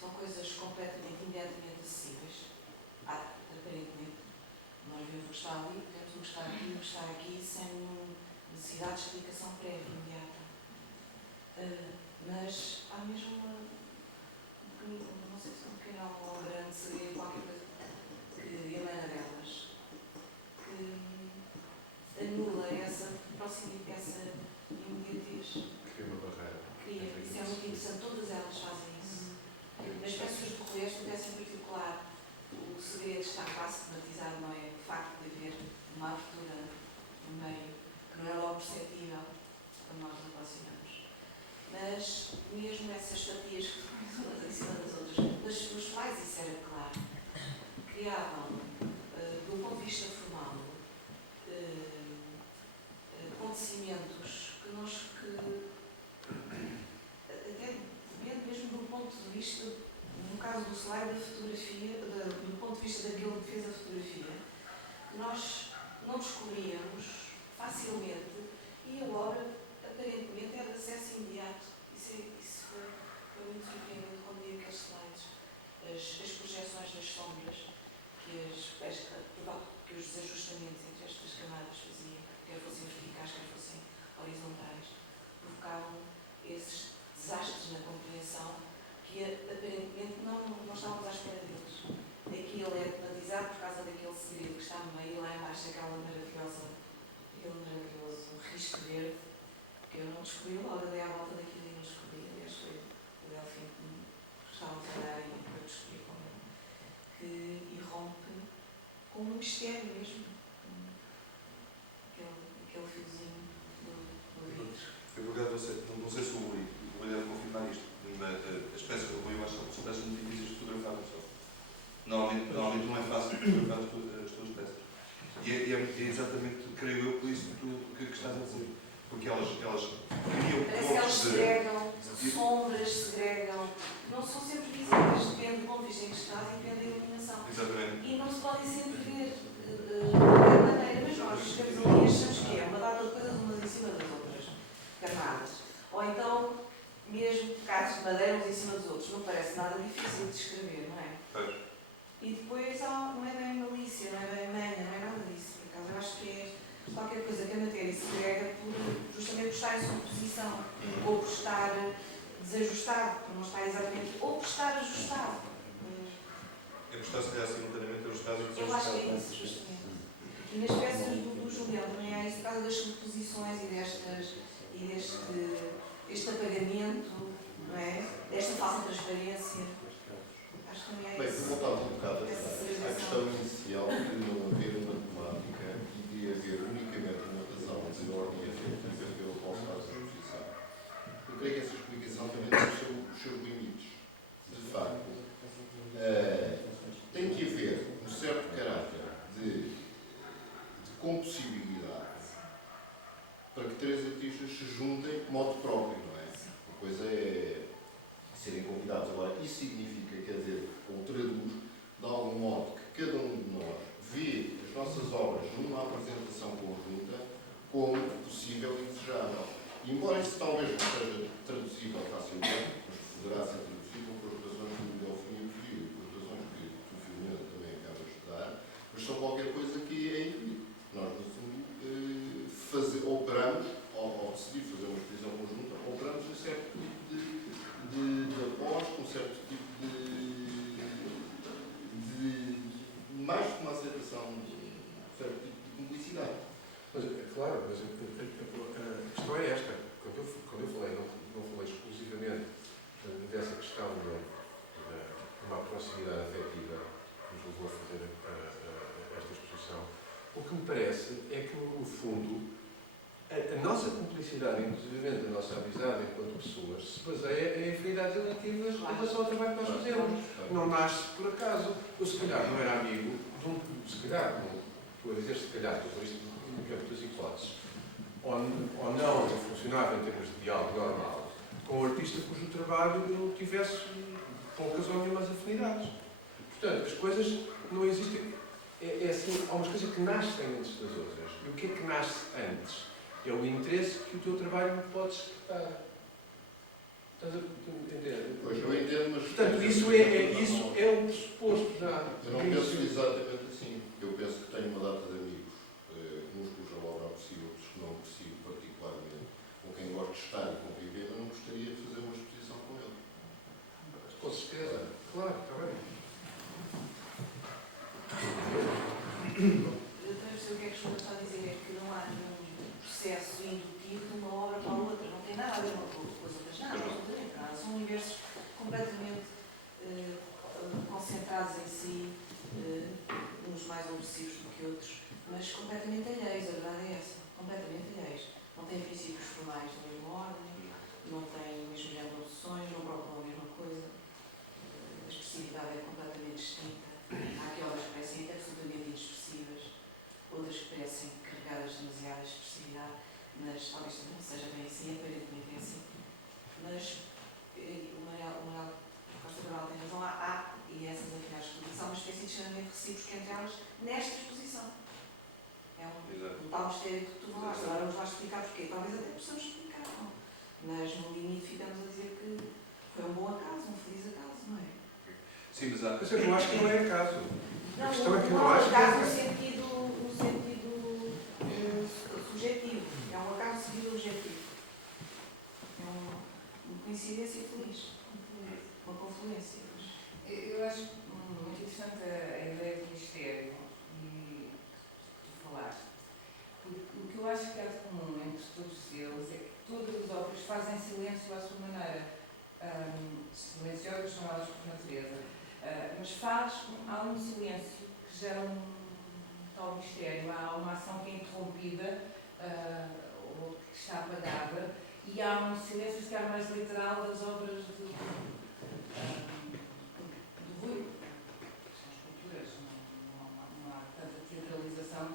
são coisas completamente, imediatamente acessíveis. Aparentemente. Nós vemos o que está ali, vemos o que está aqui, o que está aqui, sem necessidade de explicação prévia, imediata. Mas há mesmo não sei se é um pequeno ou um grande segredo, qualquer coisa que emana delas, que anula essa proximidade, essa imediatez. Cria uma barreira. Isso é muito interessante, todas elas fazem isso. Nas peças do Colégio, no peça em particular, o segredo está quase tematizado, não é? O facto de haver uma abertura no meio, que não é logo perceptível quando nós nos aproximamos. Mas mesmo essas fatias que estão umas em cima das outras, nos quais isso era claro, criavam, do ponto de vista formal, acontecimentos até mesmo do ponto de vista, no caso do slide da fotografia, do ponto de vista daquele que fez a fotografia, nós não descobríamos facilmente e a obra aparentemente era de acesso imediato. Isso foi muito surpreendente quando vi aqueles slides. As projeções das sombras, que os desajustamentos entre estas camadas faziam, quer fossem verticais, quer fossem horizontais, provocavam esses desastres na compreensão que aparentemente não estávamos à espera deles. Aquilo é tematizado por causa daquele segredo que está no meio e lá embaixo aquele maravilhoso risco verde, que eu não descobri logo, dei à volta daquilo e não descobri. Aliás, foi o Delfim que me estava a trabalhar e eu descobri com ele, que irrompe com um mistério mesmo. aquele fiozinho do vidro. Eu, por acaso, não sei se o Rui deve confirmar isto, mas as peças do Rui eu acho que são peças muito difíceis de fotografar, pessoal. Normalmente não é fácil fotografar as tuas peças. E é exatamente, creio eu, por isso que estás a dizer. Porque elas criam Parece que elas blocos de... segregam, sombras segregam, não são sempre visíveis, depende do ponto de vista em que estás e depende da iluminação. Exatamente. E não se podem sempre ver de qualquer maneira, mas nós chegamos ali e achamos que é uma data de coisas umas em cima das outras, camadas. Ou então, mesmo pedaços de madeira uns em cima dos outros, não parece nada difícil de escrever, não é? Pois. E depois não é bem malícia, não é bem manha, não é nada disso. Por acaso, eu acho que é qualquer coisa que a matéria segrega justamente por estar em sobreposição, ou por estar desajustado, por não estar exatamente, ou por estar ajustado. É por estar, se calhar, simultaneamente ajustado e Eu acho que é isso, justamente. E nas peças do Julião também há isso por causa das sobreposições e deste apagamento, não é? Desta falsa transparência. Acho que também é Bem, isso. tu voltava um bocado Essa atrás à segregação. questão inicial de não haver uma temática e de haver unicamente uma razão de ordem afetiva pela qual se faz a exposição. Eu creio que essa explicação também tem os seus limites. De facto, tem que haver um certo caráter de compossibilidade para que três artistas se juntem de modo próprio, não é? Uma coisa é serem convidados. Agora, isso significa, quer dizer, ou traduz, de algum modo, que cada um de nós vê as nossas obras numa apresentação conjunta como possível e desejável. E, embora isso talvez não seja traduzível facilmente, mas poderá ser traduzível por razões que o Delfim referiu, por razões que tu, Filomena, também acabas de dar, mas são qualquer coisa que é intuído. Nós, no fundo, operamos, ao decidir fazer uma exposição conjunta, operamos um certo tipo de aposta, um certo tipo mais que uma aceitação, um certo tipo de cumplicidade. Mas, claro, mas a questão é esta. Quando eu falei, não falei exclusivamente dessa questão de uma proximidade afetiva que nos levou a fazer esta exposição. O que me parece é que, no fundo, a nossa cumplicidade, inclusive a nossa amizade enquanto pessoas, se baseia em afinidades relativas em relação ao trabalho que nós fazemos. Não nasce por acaso. Eu, se calhar, não era amigo de um. Se calhar, não, tu a dizer se calhar, estou a isto no campo das hipóteses, ou não funcionava em termos de diálogo normal com um artista cujo trabalho não tivesse poucas ou nenhumas afinidades. Portanto, as coisas não existem. É assim, há umas coisas que nascem antes das outras. E o que é que nasce antes? É o interesse que o teu trabalho pode despertar. Estás a entender? Pois eu entendo, mas... Portanto, isso é um pressuposto já. Eu não penso exatamente assim. Eu penso que tenho uma data de amigos, uns cuja obra aprecio, outros que não aprecio particularmente, com quem gosto de estar e conviver, mas não gostaria de fazer uma exposição com ele. Com certeza. Claro, está bem. Eu também percebo o que é que o João está a dizer, é que não há nenhum processo indutivo de uma obra para a outra, não tem nada a ver uma com as outras, nada, absolutamente nada. São universos completamente concentrados em si, uns mais opressivos do que outros, mas completamente alheios, a verdade é essa, completamente alheios. Não têm princípios formais da mesma ordem, não têm o mesmo género de opções, não procuram a mesma coisa, a expressividade é completamente distinta. Há aqui obras que parecem absolutamente inexpressivas, outras que parecem carregadas de demasiada expressividade, mas talvez também não seja bem assim, aparentemente é assim. Mas o Manuel Costa Cabral tem razão, e essas afinidades de são uma espécie de extremamente recíprocos entre elas nesta exposição. É um tal mistério que tu falaste, agora nos vais explicar porquê. Talvez até possamos explicar, não. Mas no limite ficamos a dizer que foi um bom acaso, um feliz acaso, não é? Sim, mas há... Mas eu não acho que não é acaso. Não, A questão é que não não é acho um que é acaso no acaso. sentido subjetivo. É um acaso seguido objetivo. É uma coincidência feliz. Uma confluência. Eu acho muito interessante a ideia do mistério e que tu falaste. Porque o que eu acho que há de comum entre todos eles é que todas as obras fazem silêncio à sua maneira. Silenciosas são elas por natureza. Mas há um silêncio que gera um tal mistério. Há uma ação que é interrompida ou que está apagada, e há um silêncio, se calhar, mais literal das obras do Rui. São esculturas, não há tanta teatralização.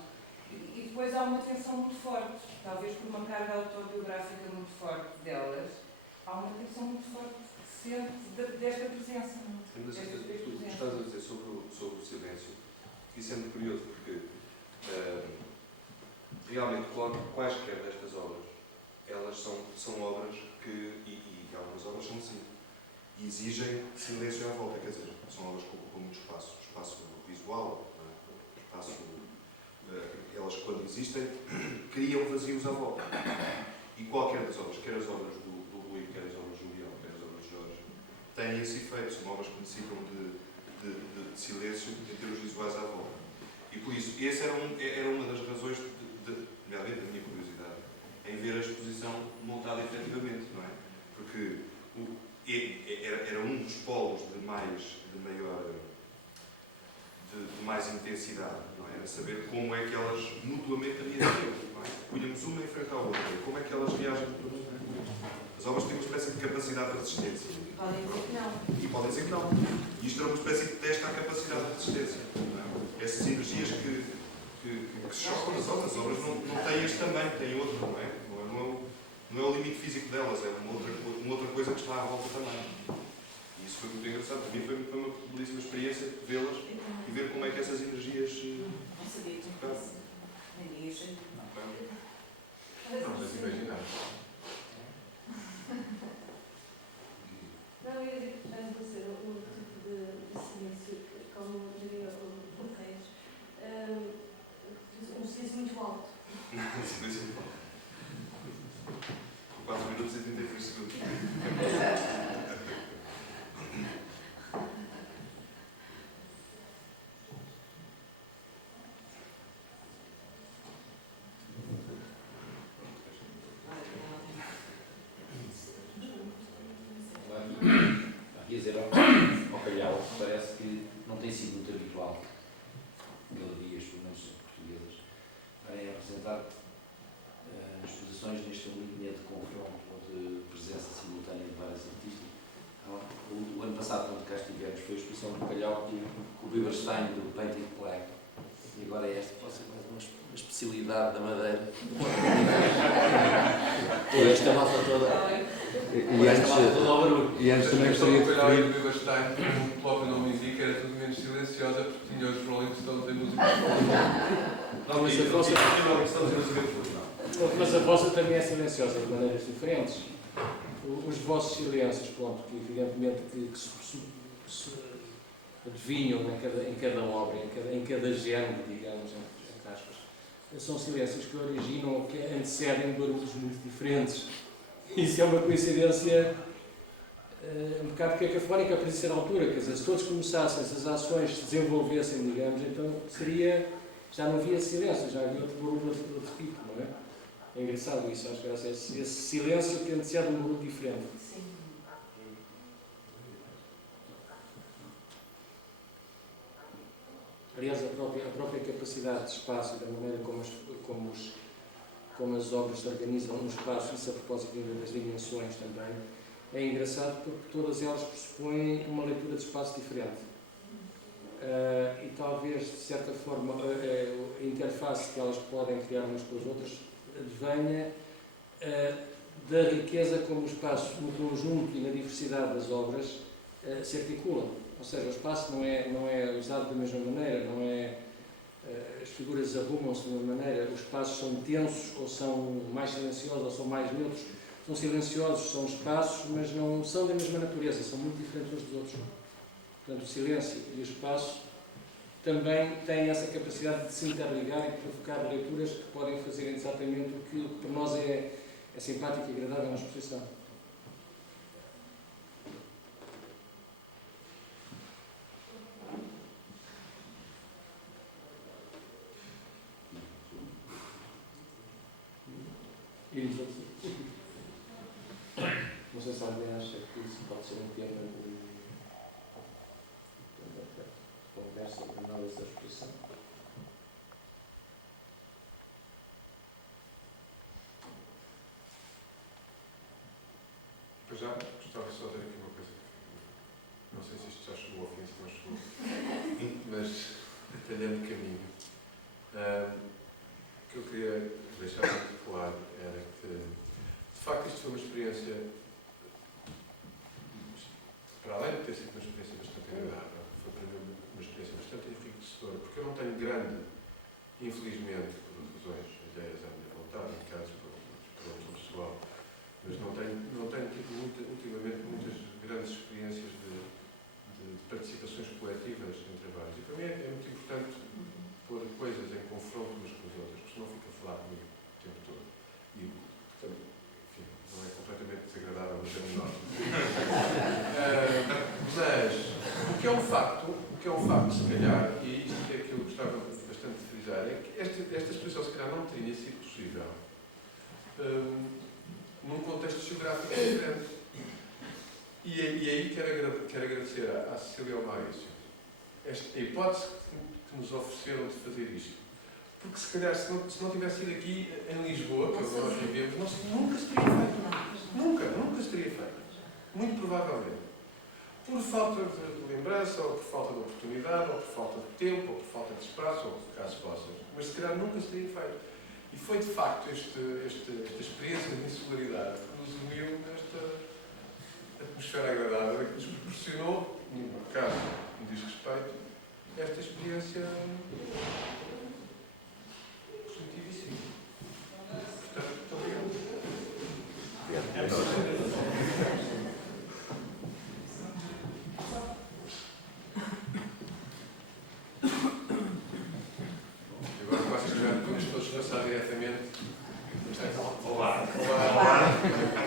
E depois há uma tensão muito forte, talvez por uma carga autobiográfica muito forte delas, há uma tensão muito forte que se sente desta presença. Mas tu estás a dizer sobre o silêncio, isso é muito curioso, porque realmente quaisquer destas obras, elas são obras que, e algumas obras são assim, exigem silêncio à volta, quer dizer, são obras que ocupam muito espaço visual, não é? Espaço, elas quando existem, criam vazios à volta. E qualquer das obras, quer as obras do Rui, quer as obras do Leão, quer as obras de Jorge, têm esse efeito, são obras que necessitam de silêncio em termos visuais à volta. E por isso, essa era uma das razões, realmente, da minha curiosidade, em ver a exposição montada efetivamente, não é? Porque era um dos polos de mais intensidade, não é? Era saber como é que elas mutuamente reagiam, não é? Punhamos uma em frente à outra, como é que elas reagem mutuamente. As obras têm uma espécie de capacidade de resistência. Podem dizer que não. E podem dizer que não. E isto era uma espécie de teste à capacidade de resistência. Não é? Essas energias que se chocam nas obras. As obras não têm este tamanho, têm outro, não é? Não é o limite físico delas, é uma outra coisa que está à volta também. E isso foi muito engraçado. Para mim foi uma belíssima experiência vê-las e ver como é que essas energias. Não sabia que não fosse. Nem ia ser. Não, mas imaginar. Não, eu ia dizer que antes de ser um tipo de silêncio, como diria o Reis, um silêncio muito alto. Silêncio muito alto. 4 minutos e 33 segundos. Aqui a dizer ao Calhau, parece que não tem sido muito habitual galerias, pelo menos portuguesas, em apresentar exposições neste limite de confronto ou de presença simultânea de vários artistas. O ano passado, quando cá estivemos, foi a exposição do Calhau com o Biberstein do Painting Plague. E agora esta pode ser mais uma especialidade da Madeira. Toda esta malta toda. E antes também gostaria de referir que o Biberstein, como o próprio nome indica, era tudo menos silenciosa porque tinha os Rolling Stones em música. Não, mas a vossa também é silenciosa de maneiras diferentes. Os vossos silêncios, pronto, que evidentemente que se adivinham em cada obra, em cada género, digamos, entre aspas, são silêncios que originam, que antecedem barulhos muito diferentes. Isso é uma coincidência um bocado cacafónica para dizer a altura, quer dizer, se todos começassem, se as ações se desenvolvessem, digamos, então já não havia silêncio, já havia outro barulho de outro tipo, não é? É engraçado isso, acho que é esse silêncio que antecede um barulho diferente. Sim. Aliás, a própria capacidade de espaço e da maneira como as obras se organizam no espaço, isso a propósito das dimensões também, é engraçado porque todas elas pressupõem uma leitura de espaço diferente. E talvez, de certa forma, a interface que elas podem criar umas com as outras advenha da riqueza como o espaço, no conjunto e na diversidade das obras, se articula. Ou seja, o espaço não é usado da mesma maneira, as figuras arrumam-se de uma maneira, os espaços são tensos, ou são mais silenciosos, ou são mais neutros. São silenciosos, são espaços, mas não são da mesma natureza, são muito diferentes uns dos outros. Portanto, o silêncio e o espaço também têm essa capacidade de se interligar e de provocar leituras que podem fazer exatamente o que para nós é simpático e agradável na exposição. Não sei se alguém acha que isso pode ser um tema de conversa ou de análise da exposição. Para já, gostava só de dizer aqui uma coisa. Não sei se isto já chegou ao fim, se não chegou. Mas, detalhando o caminho. O que eu queria deixar muito claro era que, de facto, isto foi uma experiência, para além de ter sido uma experiência bastante agradável, foi para mim uma experiência bastante enriquecedora, porque eu não tenho grande, infelizmente, por razões alheias à minha vontade, em casos por outro pessoal, mas não tenho tido ultimamente muitas grandes experiências de participações coletivas em trabalhos. E para mim é muito importante pôr coisas em confronto umas com as outras, porque senão fica a falar comigo o tempo todo. E, portanto, enfim, não é completamente desagradável, mas é um nome. Mas, o que é um facto, se calhar, e isto é que eu gostava bastante de frisar, é que esta exposição, se calhar, não teria sido possível num contexto geográfico diferente. E aí quero agradecer à Cecília e ao Maurício a hipótese que nos ofereceram de fazer isto. Porque se calhar, se não tivesse sido aqui em Lisboa, que nós vivemos, nunca se teria feito. Nunca se teria feito. Muito provavelmente. Por falta de lembrança, ou por falta de oportunidade, ou por falta de tempo, ou por falta de espaço, ou por caso possas. Mas se calhar nunca se teria feito. E foi de facto esta experiência de insularidade que nos uniu nesta atmosfera agradável, que nos proporcionou, no caso que diz respeito, esta experiência positivíssima. Portanto, muito obrigado. Agora posso chegar, podemos todos passar diretamente. Olá. Olá.